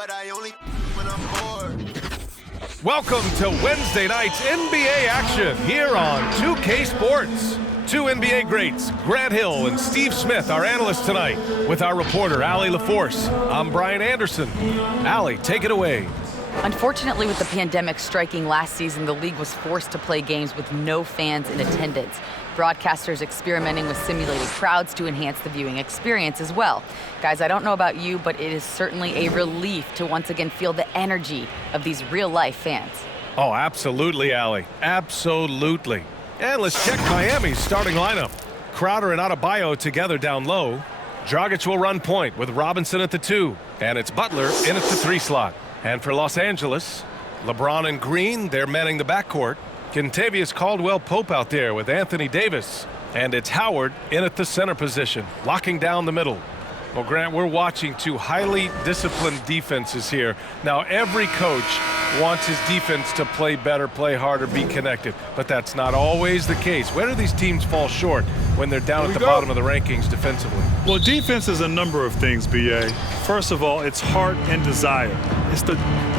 but I only when I'm bored. Welcome to Wednesday night's NBA action here on 2K Sports. Two NBA greats, Grant Hill and Steve Smith, our analysts tonight, with our reporter, Allie LaForce. I'm Brian Anderson. Allie, take it away. Unfortunately, with the pandemic striking last season, the league was forced to play games with no fans in attendance. Broadcasters experimenting with simulated crowds to enhance the viewing experience as well. Guys, I don't know about you, but it is certainly a relief to once again feel the energy of these real-life fans. Oh, absolutely, Allie. Absolutely. And let's check Miami's starting lineup. Crowder and Adebayo together down low. Dragic will run point with Robinson at the 2. And it's Butler in at the 3 slot. And for Los Angeles, LeBron and Green, they're manning the backcourt. Kentavious Caldwell-Pope out there with Anthony Davis. And it's Howard in at the center position, locking down the middle. Well, Grant, we're watching two highly disciplined defenses here. Now, every coach wants his defense to play better, play harder, be connected. But that's not always the case. Where do these teams fall short when they're down at the bottom of the rankings defensively? Well, defense is a number of things, B.A. First of all, it's heart and desire. It's the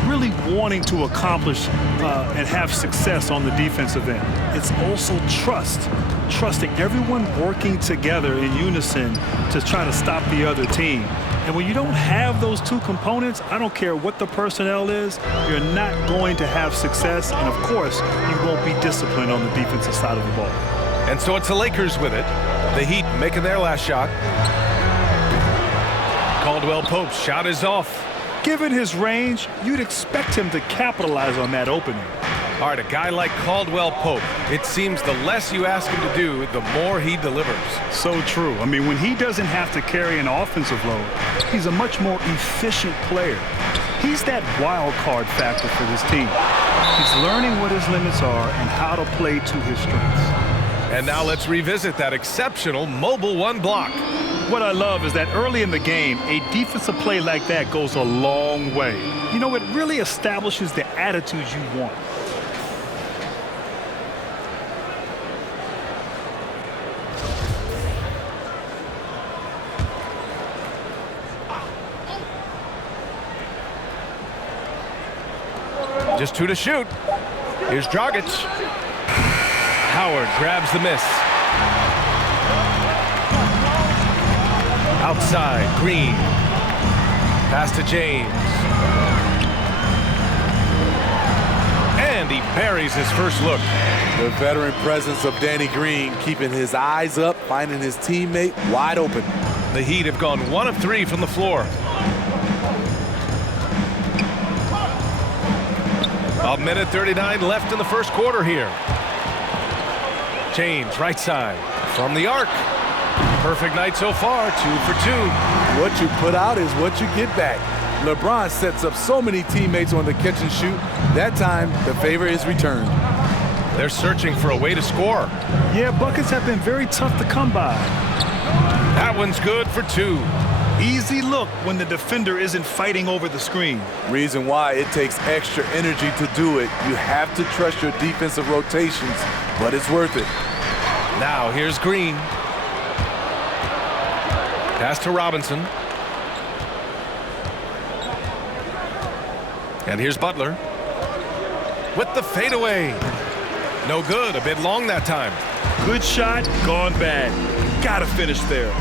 really wanting to accomplish and have success on the defensive end. It's also trust. Trusting everyone working together in unison to try to stop the other team. And when you don't have those two components, I don't care what the personnel is, you're not going to have success. And, of course, you won't be disciplined on the defensive side of the ball. And so it's the Lakers with it. The Heat making their last shot. Caldwell-Pope's shot is off. Given his range, you'd expect him to capitalize on that opening. All right, a guy like Caldwell-Pope, it seems the less you ask him to do, the more he delivers. So true. I mean, when he doesn't have to carry an offensive load, he's a much more efficient player. He's that wild card factor for this team. He's learning what his limits are and how to play to his strengths. And now let's revisit that exceptional mobile one block. What I love is that early in the game, a defensive play like that goes a long way. You know, it really establishes the attitude you want. Just 2 to shoot. Here's Dragic. Howard grabs the miss. Outside, Green. Pass to James. And he buries his first look. The veteran presence of Danny Green keeping his eyes up, finding his teammate wide open. The Heat have gone 1 of 3 from the floor. A minute 39 left in the first quarter here. James, right side, from the arc. Perfect night so far, 2 for 2. What you put out is what you get back. LeBron sets up so many teammates on the catch and shoot. That time, the favor is returned. They're searching for a way to score. Yeah, buckets have been very tough to come by. That one's good for 2. Easy look when the defender isn't fighting over the screen. Reason why it takes extra energy to do it. You have to trust your defensive rotations, but it's worth it. Now here's Green. Pass to Robinson. And here's Butler. With the fadeaway. No good, a bit long that time. Good shot, gone bad. Gotta finish there.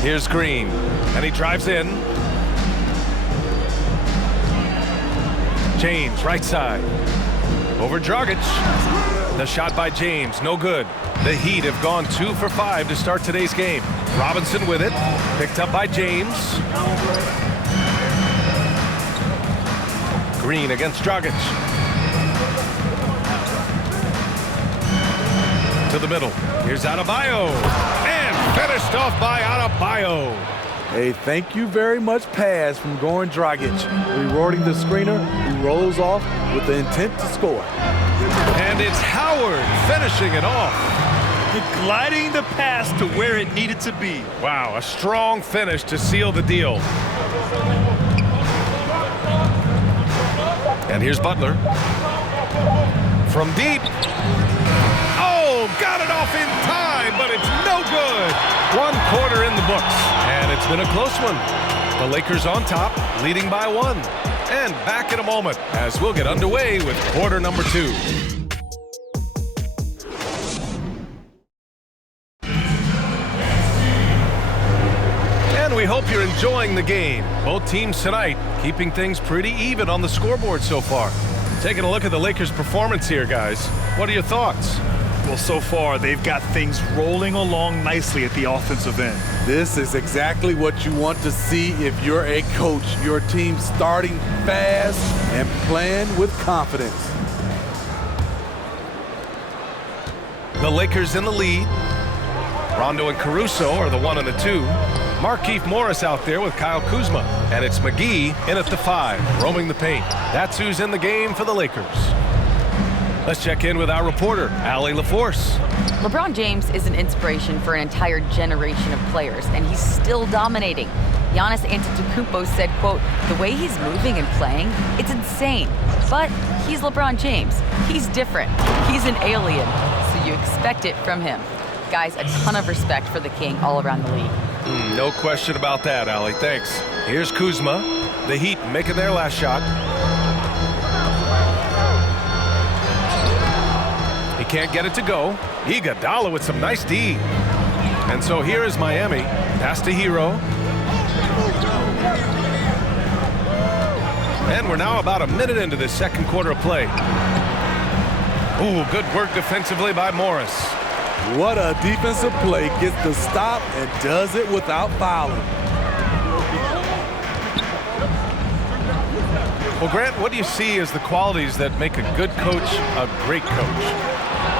Here's Green, and he drives in. James, right side. Over Dragic. The shot by James, no good. The Heat have gone 2 for 5 to start today's game. Robinson with it, picked up by James. Green against Dragic. To the middle. Here's Adebayo. And finished off by Adebayo. A thank you very much pass from Goran Dragic, rewarding the screener who rolls off with the intent to score. And it's Howard finishing it off. Gliding the pass to where it needed to be. Wow, a strong finish to seal the deal. And here's Butler. From deep. Oh, got it off in time, but it's no good. 1 quarter in the books, and it's been a close one. The Lakers on top, leading by 1. And back in a moment as we'll get underway with quarter number 2. And we hope you're enjoying the game. Both teams tonight keeping things pretty even on the scoreboard so far. Taking a look at the Lakers' performance here, guys. What are your thoughts? Well, so far, they've got things rolling along nicely at the offensive end. This is exactly what you want to see if you're a coach. Your team starting fast and playing with confidence. The Lakers in the lead. Rondo and Caruso are the 1 and the 2. Markieff Morris out there with Kyle Kuzma. And it's McGee in at the 5, roaming the paint. That's who's in the game for the Lakers. Let's check in with our reporter, Allie LaForce. LeBron James is an inspiration for an entire generation of players, and he's still dominating. Giannis Antetokounmpo said, quote, "The way he's moving and playing, it's insane. But he's LeBron James. He's different. He's an alien. So you expect it from him." Guys, a ton of respect for the King all around the league. No question about that, Allie. Thanks. Here's Kuzma. The Heat making their last shot. He can't get it to go. Iguodala with some nice D. And so here is Miami. Pass to Hero. And we're now about a minute into this second quarter of play. Ooh, good work defensively by Morris. What a defensive play. Gets the stop and does it without fouling. Well, Grant, what do you see as the qualities that make a good coach a great coach?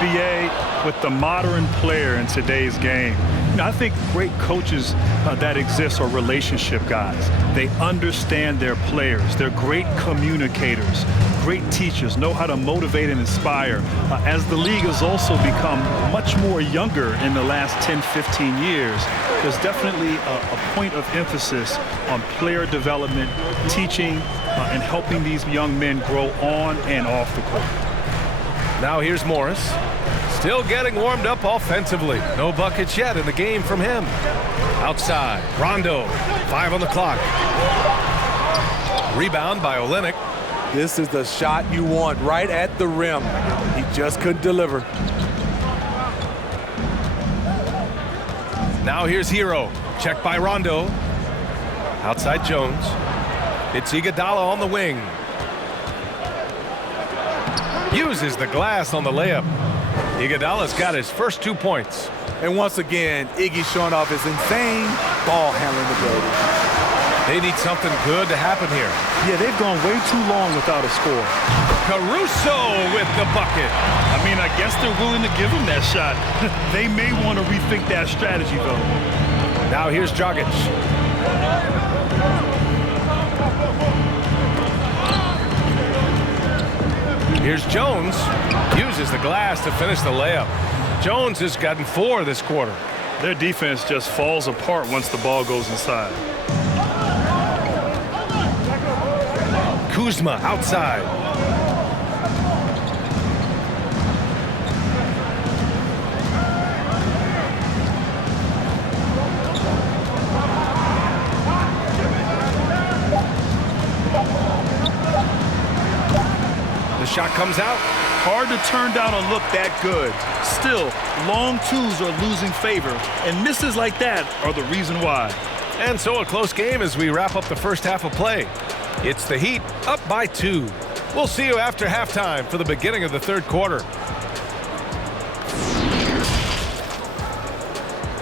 BA, with the modern player in today's game, I think great coaches that exist are relationship guys. They understand their players. They're great communicators, great teachers, know how to motivate and inspire. As the league has also become much more younger in the last 10, 15 years, there's definitely a point of emphasis on player development, teaching, and helping these young men grow on and off the court. Now here's Morris. Still getting warmed up offensively. No buckets yet in the game from him. Outside, Rondo, 5 on the clock. Rebound by Olynyk. This is the shot you want right at the rim. He just couldn't deliver. Now here's Hero. Check by Rondo. Outside Jones. It's Iguodala on the wing. Uses the glass on the layup. Iguodala's got his first 2 points. And once again, Iggy showing off his insane ball handling ability. They need something good to happen here. Yeah, they've gone way too long without a score. Caruso with the bucket. I mean, I guess they're willing to give him that shot. They may want to rethink that strategy, though. Now here's Dragic. Here's Jones. Uses the glass to finish the layup. Jones has gotten 4 this quarter. Their defense just falls apart once the ball goes inside. Kuzma outside. The shot comes out. Hard to turn down a look that good. Still, long twos are losing favor, and misses like that are the reason why. And so a close game as we wrap up the first half of play. It's the Heat up by 2. We'll see you after halftime for the beginning of the third quarter.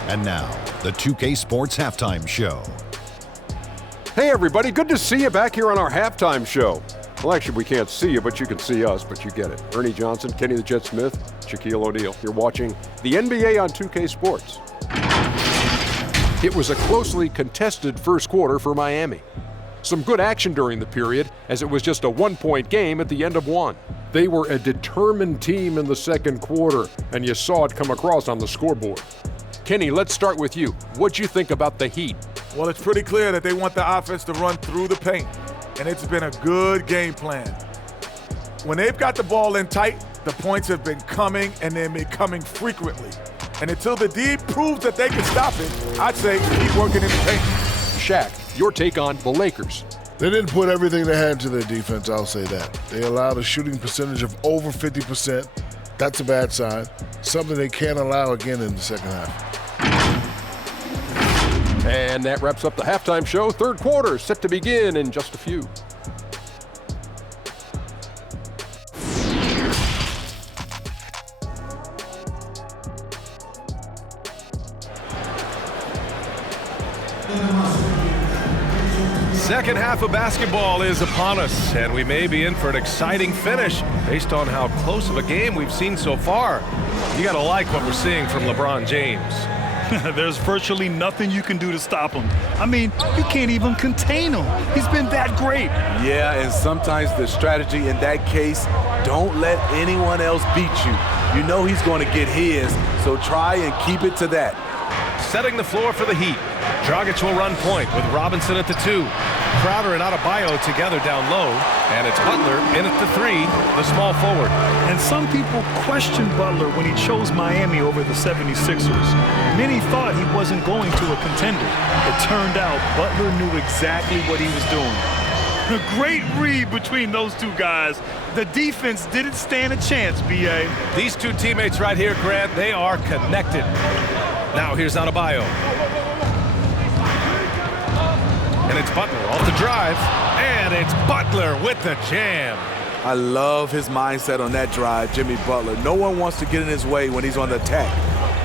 And now, the 2K Sports Halftime Show. Hey everybody, good to see you back here on our halftime show. Well, actually, we can't see you, but you can see us, but you get it. Ernie Johnson, Kenny the Jet Smith, Shaquille O'Neal. You're watching the NBA on 2K Sports. It was a closely contested first quarter for Miami. Some good action during the period, as it was just a 1-point game at the end of 1. They were a determined team in the second quarter, and you saw it come across on the scoreboard. Kenny, let's start with you. What'd you think about the Heat? Well, it's pretty clear that they want the offense to run through the paint, and it's been a good game plan. When they've got the ball in tight, the points have been coming, and they've been coming frequently. And until the D proves that they can stop it, I'd say keep working in the paint. Shaq, your take on the Lakers. They didn't put everything they had into their defense, I'll say that. They allowed a shooting percentage of over 50%. That's a bad sign. Something they can't allow again in the second half. And that wraps up the halftime show. Third quarter set to begin in just a few. Second half of basketball is upon us, and we may be in for an exciting finish based on how close of a game we've seen so far. You got to like what we're seeing from LeBron James. There's virtually nothing you can do to stop him. I mean, you can't even contain him. He's been that great. Yeah, and sometimes the strategy in that case, don't let anyone else beat you. You know he's going to get his, so try and keep it to that. Setting the floor for the Heat. Dragic will run point with Robinson at the 2. Crowder and Adebayo together down low. And it's Butler in at the 3, the small forward. And some people questioned Butler when he chose Miami over the 76ers. Many thought he wasn't going to a contender. It turned out Butler knew exactly what he was doing. A great read between those two guys. The defense didn't stand a chance, B.A. These two teammates right here, Grant, they are connected. Now here's Adebayo. And it's Butler off the drive. And it's Butler with the jam. I love his mindset on that drive, Jimmy Butler. No one wants to get in his way when he's on the attack.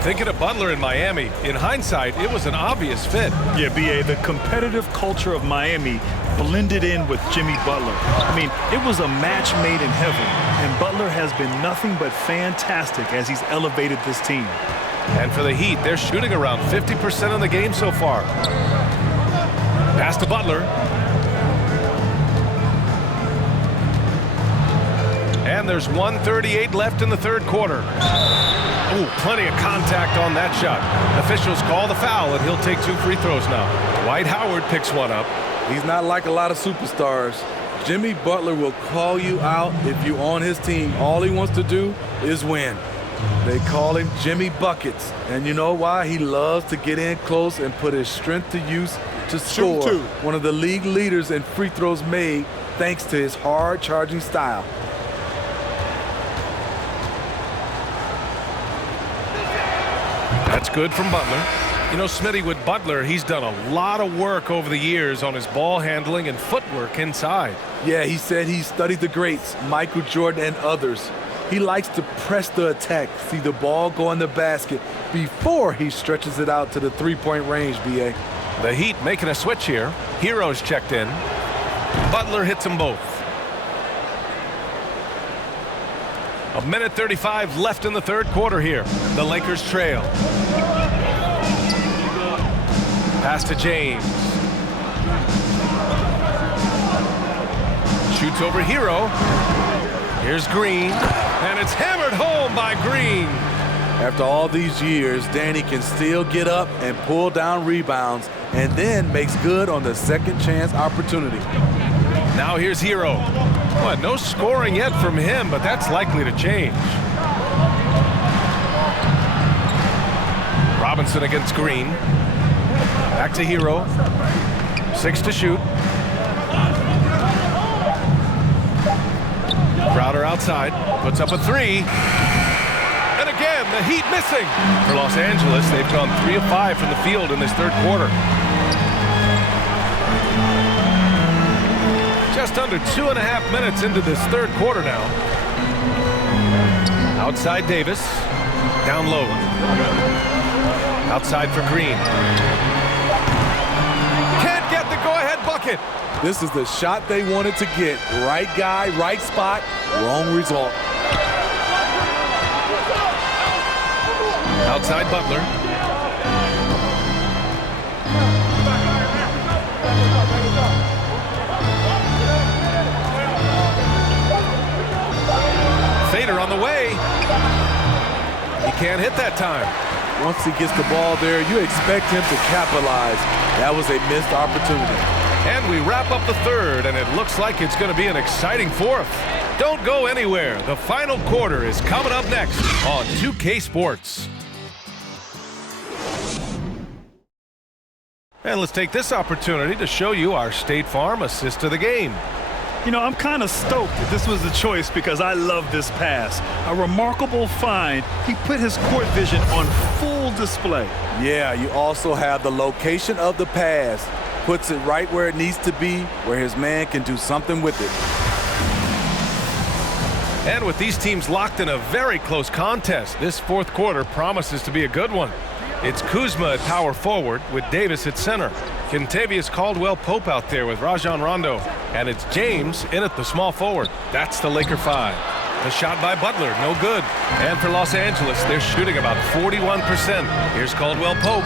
Thinking of Butler in Miami, in hindsight, it was an obvious fit. Yeah, B.A., the competitive culture of Miami blended in with Jimmy Butler. I mean, it was a match made in heaven, and Butler has been nothing but fantastic as he's elevated this team. And for the Heat, they're shooting around 50% in the game so far. Pass to Butler. And there's 1:38 left in the third quarter. Ooh, plenty of contact on that shot. Officials call the foul, and he'll take 2 free throws now. Dwight Howard picks one up. He's not like a lot of superstars. Jimmy Butler will call you out if you're on his team. All he wants to do is win. They call him Jimmy Buckets. And you know why? He loves to get in close and put his strength to use to score. One of the league leaders in free throws made thanks to his hard-charging style. That's good from Butler. You know, Smitty, with Butler, he's done a lot of work over the years on his ball handling and footwork inside. Yeah, he said he studied the greats, Michael Jordan and others. He likes to press the attack, see the ball go in the basket before he stretches it out to the three-point range, B.A. The Heat making a switch here. Hero's checked in. Butler hits them both. 1:35 left in the third quarter here. The Lakers trail. Pass to James. Shoots over Hero. Here's Green. And it's hammered home by Green. After all these years, Danny can still get up and pull down rebounds and then makes good on the second chance opportunity. Now here's Hero. Well, no scoring yet from him, but that's likely to change. Robinson against Green. Back to Hero. 6 to shoot. Crowder outside. Puts up a 3. And again, the Heat missing. For Los Angeles, they've gone 3 of 5 from the field in this third quarter. Just under 2.5 minutes into this third quarter now. Outside Davis. Down low. Outside for Green. Can't get the go-ahead bucket. This is the shot they wanted to get. Right guy, right spot, wrong result. Outside Butler. Fader on the way. He can't hit that time. Once he gets the ball there, you expect him to capitalize. That was a missed opportunity. And we wrap up the third, and it looks like it's going to be an exciting fourth. Don't go anywhere. The final quarter is coming up next on 2K Sports. And let's take this opportunity to show you our State Farm assist of the game. You know, I'm kind of stoked that this was the choice because I love this pass. A remarkable find. He put his court vision on full display. Yeah, you also have the location of the pass. Puts it right where it needs to be, where his man can do something with it. And with these teams locked in a very close contest, this fourth quarter promises to be a good one. It's Kuzma at power forward with Davis at center. Kentavious Caldwell-Pope out there with Rajon Rondo. And it's James in at the small forward. That's the Laker 5. The shot by Butler, no good. And for Los Angeles, they're shooting about 41%. Here's Caldwell-Pope.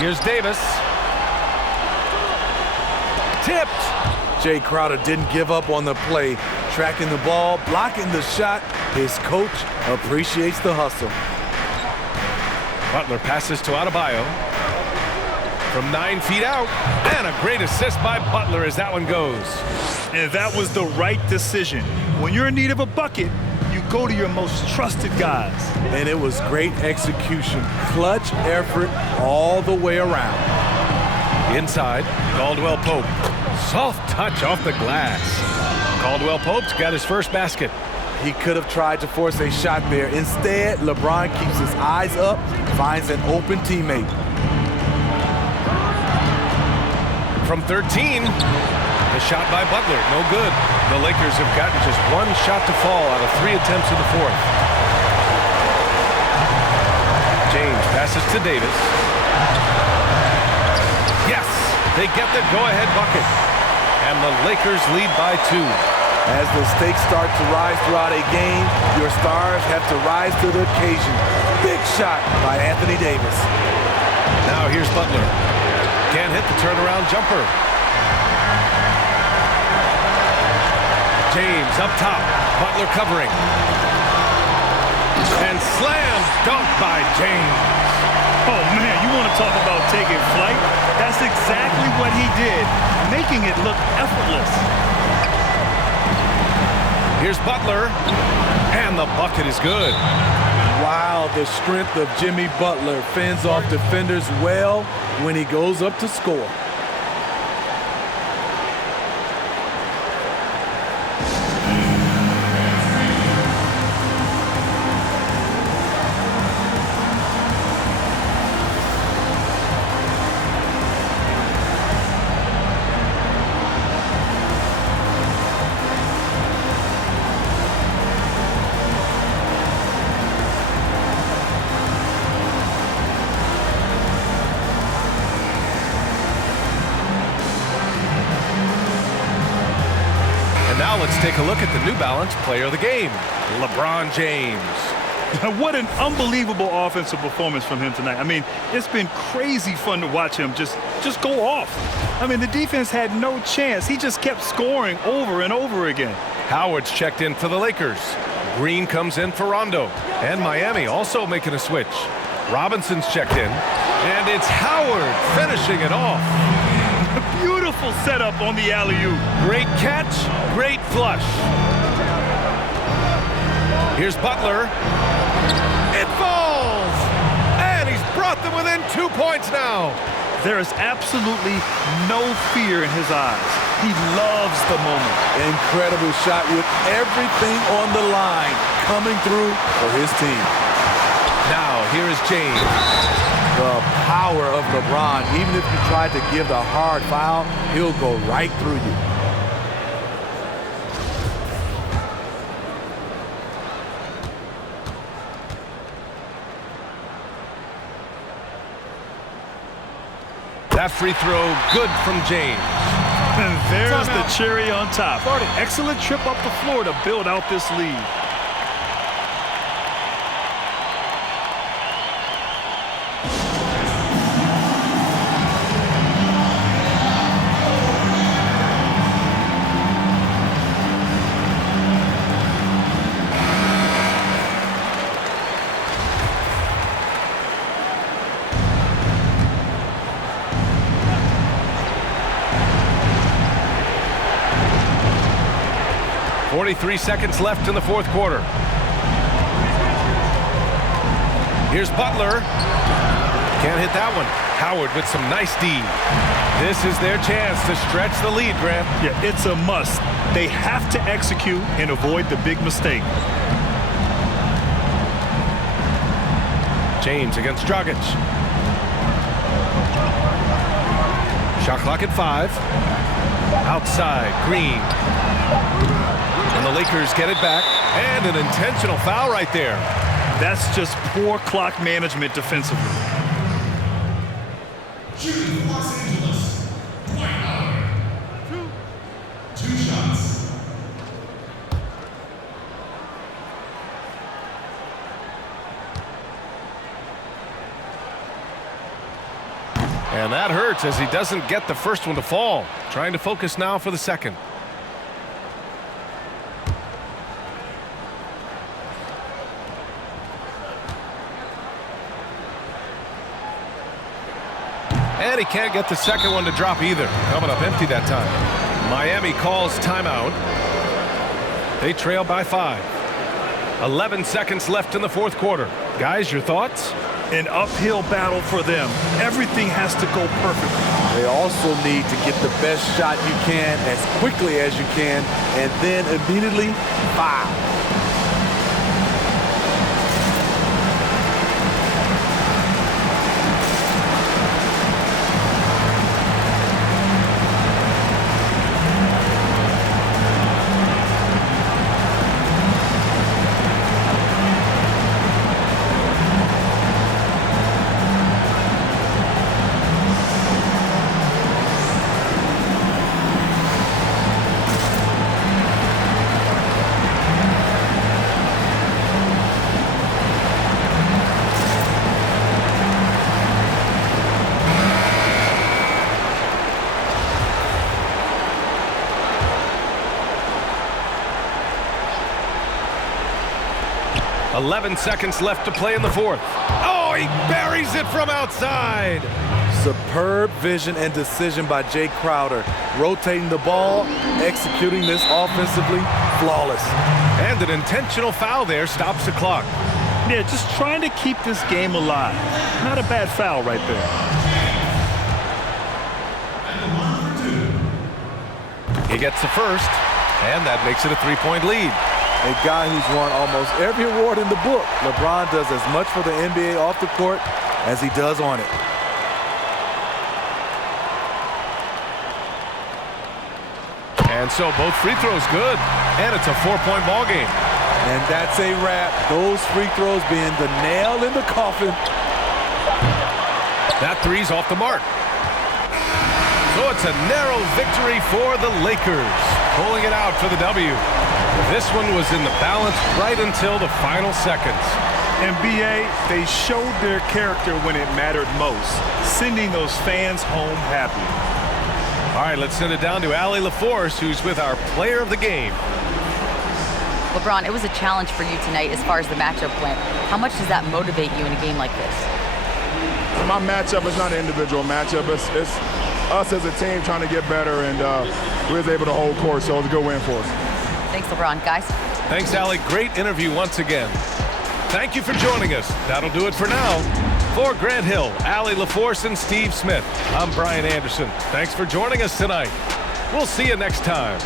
Here's Davis. Tipped. Jay Crowder didn't give up on the play. Tracking the ball, blocking the shot. His coach appreciates the hustle. Butler passes to Adebayo. From 9 feet out. And a great assist by Butler as that one goes. And that was the right decision. When you're in need of a bucket, you go to your most trusted guys. And it was great execution. Clutch effort all the way around. Inside, Caldwell-Pope. Soft touch off the glass. Caldwell-Pope's got his first basket. He could have tried to force a shot there. Instead, LeBron keeps his eyes up, finds an open teammate. From 13, the shot by Butler, no good. The Lakers have gotten just one shot to fall out of 3 attempts in the fourth. James passes to Davis. Yes, they get the go-ahead bucket. And the Lakers lead by 2. As the stakes start to rise throughout a game, your stars have to rise to the occasion. Big shot by Anthony Davis. Now here's Butler. Can't hit the turnaround jumper. James up top. Butler covering. And slam dunk by James. Oh, man, you want to talk about taking flight? That's exactly what he did, making it look effortless. Here's Butler, and the bucket is good. Wow, the strength of Jimmy Butler fends off defenders well when he goes up to score. Now let's take a look at the New Balance player of the game, LeBron James. What an unbelievable offensive performance from him tonight. I mean, it's been crazy fun to watch him just go off. I mean, the defense had no chance. He just kept scoring over and over again. Howard's checked in for the Lakers. Green comes in for Rondo. And Miami also making a switch. Robinson's checked in. And it's Howard finishing it off. Beautiful setup on the alley-oop. Great catch, great flush. Here's Butler. It falls! And he's brought them within 2 points now. There is absolutely no fear in his eyes. He loves the moment. Incredible shot with everything on the line coming through for his team. Now, here is James. The power of LeBron. Even if you try to give the hard foul, he'll go right through you. That free throw, good from James. And there's the cherry on top. Excellent trip up the floor to build out this lead. .43 seconds left in the fourth quarter. Here's Butler. Can't hit that one. Howard with some nice D. This is their chance to stretch the lead, Grant. Yeah, it's a must. They have to execute and avoid the big mistake. James against Dragic. Shot clock at 5. Outside, Green. And the Lakers get it back. And an intentional foul right there. That's just poor clock management defensively. Shooting Los Angeles, Dwight Howard. 2 shots. And that hurts as he doesn't get the first one to fall. Trying to focus now for the second. And he can't get the second one to drop either. Coming up empty that time. Miami calls timeout. They trail by 5. 11 seconds left in the fourth quarter. Guys, your thoughts? An uphill battle for them. Everything has to go perfectly. They also need to get the best shot you can as quickly as you can, and then immediately foul. .11 seconds left to play in the fourth. Oh, he buries it from outside. Superb vision and decision by Jay Crowder. Rotating the ball, executing this offensively, flawless. And an intentional foul there stops the clock. Yeah, just trying to keep this game alive. Not a bad foul right there. He gets the first, and that makes it a 3-point lead. A guy who's won almost every award in the book. LeBron does as much for the NBA off the court as he does on it. And so both free throws good, and it's a 4-point ball game. And that's a wrap. Those free throws being the nail in the coffin. That three's off the mark. So it's a narrow victory for the Lakers, pulling it out for the W. This one was in the balance right until the final seconds. And BA, they showed their character when it mattered most, sending those fans home happy. All right, let's send it down to Allie LaForce, who's with our player of the game. LeBron, it was a challenge for you tonight as far as the matchup went. How much does that motivate you in a game like this? My matchup is not an individual matchup. It's us as a team trying to get better, and we was able to hold court, so it was a good win for us. Thanks, LeBron. Guys? Thanks, Allie. Great interview once again. Thank you for joining us. That'll do it for now. For Grant Hill, Allie LaForce, and Steve Smith, I'm Brian Anderson. Thanks for joining us tonight. We'll see you next time.